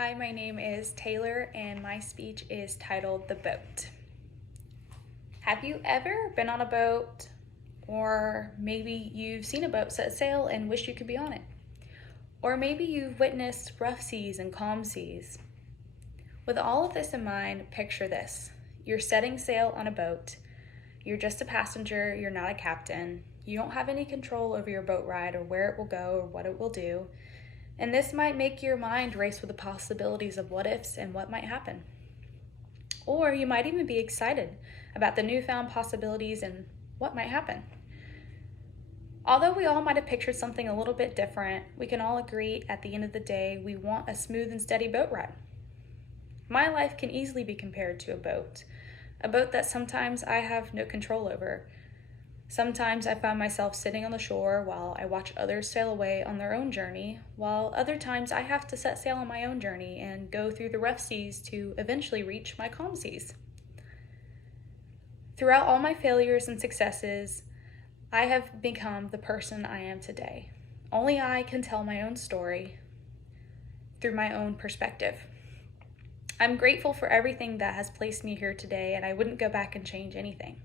Hi, my name is Taylor and my speech is titled The Boat. Have you ever been on a boat, or maybe you've seen a boat set sail and wish you could be on it? Or maybe you've witnessed rough seas and calm seas. With all of this in mind, picture this. You're setting sail on a boat. You're just a passenger, you're not a captain. You don't have any control over your boat ride or where it will go or what it will do. And this might make your mind race with the possibilities of what ifs and what might happen. Or you might even be excited about the newfound possibilities and what might happen. Although we all might have pictured something a little bit different, we can all agree at the end of the day we want a smooth and steady boat ride. My life can easily be compared to a boat that sometimes I have no control over. Sometimes I find myself sitting on the shore while I watch others sail away on their own journey, while other times I have to set sail on my own journey and go through the rough seas to eventually reach my calm seas. Throughout all my failures and successes, I have become the person I am today. Only I can tell my own story through my own perspective. I'm grateful for everything that has placed me here today, and I wouldn't go back and change anything.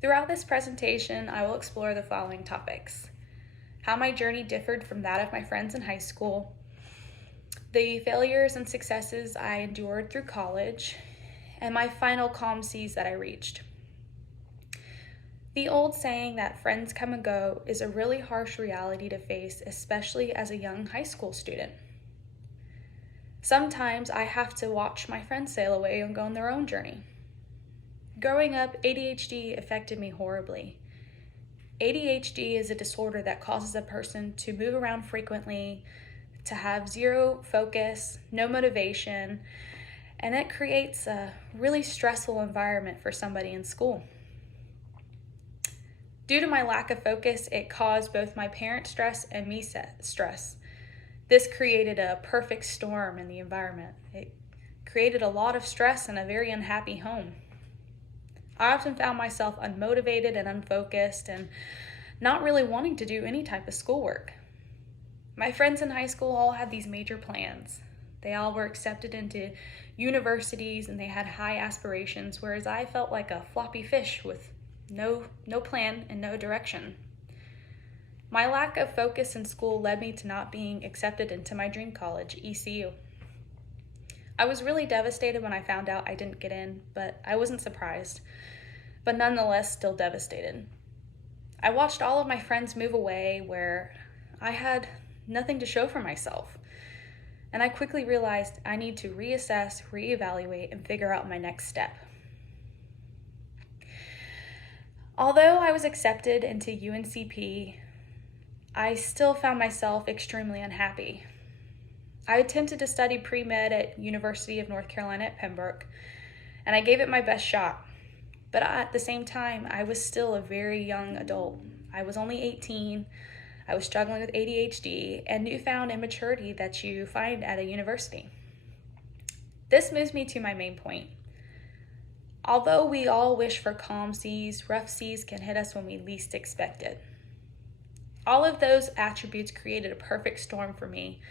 Throughout this presentation, I will explore the following topics: how my journey differed from that of my friends in high school, the failures and successes I endured through college, and my final calm seas that I reached. The old saying that friends come and go is a really harsh reality to face, especially as a young high school student. Sometimes I have to watch my friends sail away and go on their own journey. Growing up, ADHD affected me horribly. ADHD is a disorder that causes a person to move around frequently, to have zero focus, no motivation, and it creates a really stressful environment for somebody in school. Due to my lack of focus, it caused both my parents' stress and me stress. This created a perfect storm in the environment. It created a lot of stress and a very unhappy home. I often found myself unmotivated and unfocused and not really wanting to do any type of schoolwork. My friends in high school all had these major plans. They all were accepted into universities and they had high aspirations, whereas I felt like a floppy fish with no plan and no direction. My lack of focus in school led me to not being accepted into my dream college, ECU. I was really devastated when I found out I didn't get in, but I wasn't surprised, but nonetheless still devastated. I watched all of my friends move away where I had nothing to show for myself, and I quickly realized I need to reassess, reevaluate, and figure out my next step. Although I was accepted into UNCP, I still found myself extremely unhappy. I attempted to study pre-med at University of North Carolina at Pembroke, and I gave it my best shot. But at the same time, I was still a very young adult. I was only 18, I was struggling with ADHD and newfound immaturity that you find at a university. This moves me to my main point. Although we all wish for calm seas, rough seas can hit us when we least expect it. All of those attributes created a perfect storm for me,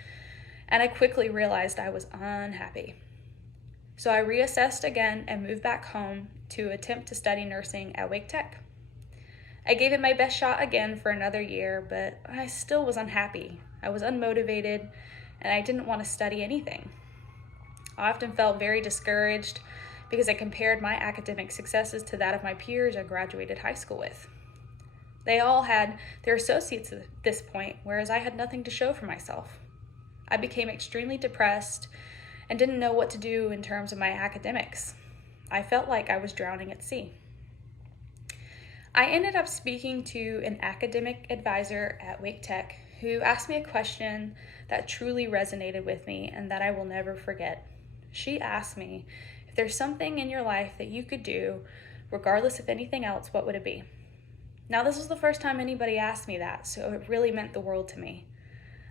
and I quickly realized I was unhappy. So I reassessed again and moved back home to attempt to study nursing at Wake Tech. I gave it my best shot again for another year, but I still was unhappy. I was unmotivated, and I didn't want to study anything. I often felt very discouraged because I compared my academic successes to that of my peers I graduated high school with. They all had their associates at this point, whereas I had nothing to show for myself. I became extremely depressed and didn't know what to do in terms of my academics. I felt like I was drowning at sea. I ended up speaking to an academic advisor at Wake Tech who asked me a question that truly resonated with me and that I will never forget. She asked me, if there's something in your life that you could do, regardless of anything else, what would it be? Now, this was the first time anybody asked me that, so it really meant the world to me.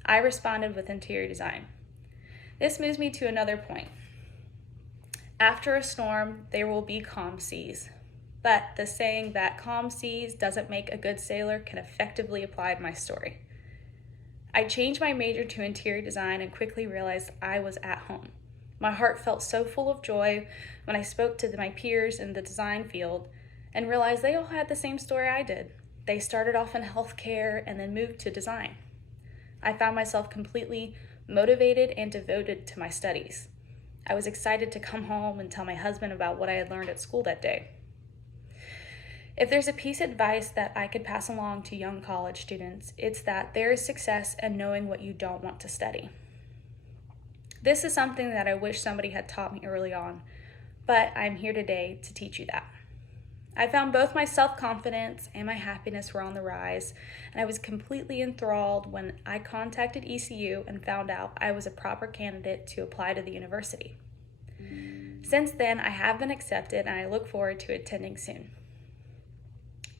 I responded with interior design. This moves me to another point. After a storm, there will be calm seas. But the saying that calm seas doesn't make a good sailor can effectively apply to my story. I changed my major to interior design and quickly realized I was at home. My heart felt so full of joy when I spoke to my peers in the design field and realized they all had the same story I did. They started off in healthcare and then moved to design. I found myself completely motivated and devoted to my studies. I was excited to come home and tell my husband about what I had learned at school that day. If there's a piece of advice that I could pass along to young college students, it's that there is success in knowing what you don't want to study. This is something that I wish somebody had taught me early on, but I'm here today to teach you that. I found both my self-confidence and my happiness were on the rise, and I was completely enthralled when I contacted ECU and found out I was a proper candidate to apply to the university. Since then, I have been accepted, and I look forward to attending soon.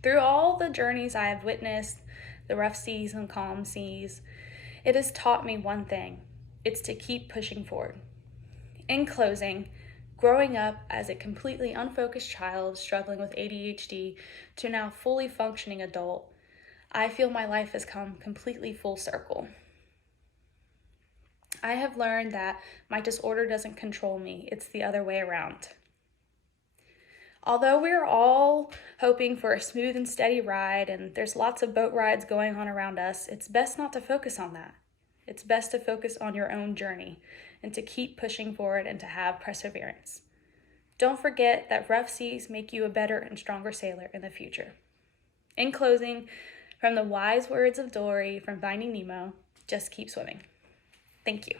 Through all the journeys I have witnessed, the rough seas and calm seas, it has taught me one thing. It's to keep pushing forward. In closing, growing up as a completely unfocused child struggling with ADHD to now fully functioning adult, I feel my life has come completely full circle. I have learned that my disorder doesn't control me, it's the other way around. Although we're all hoping for a smooth and steady ride, and there's lots of boat rides going on around us, it's best not to focus on that. It's best to focus on your own journey and to keep pushing forward and to have perseverance. Don't forget that rough seas make you a better and stronger sailor in the future. In closing, from the wise words of Dory from Finding Nemo, just keep swimming. Thank you.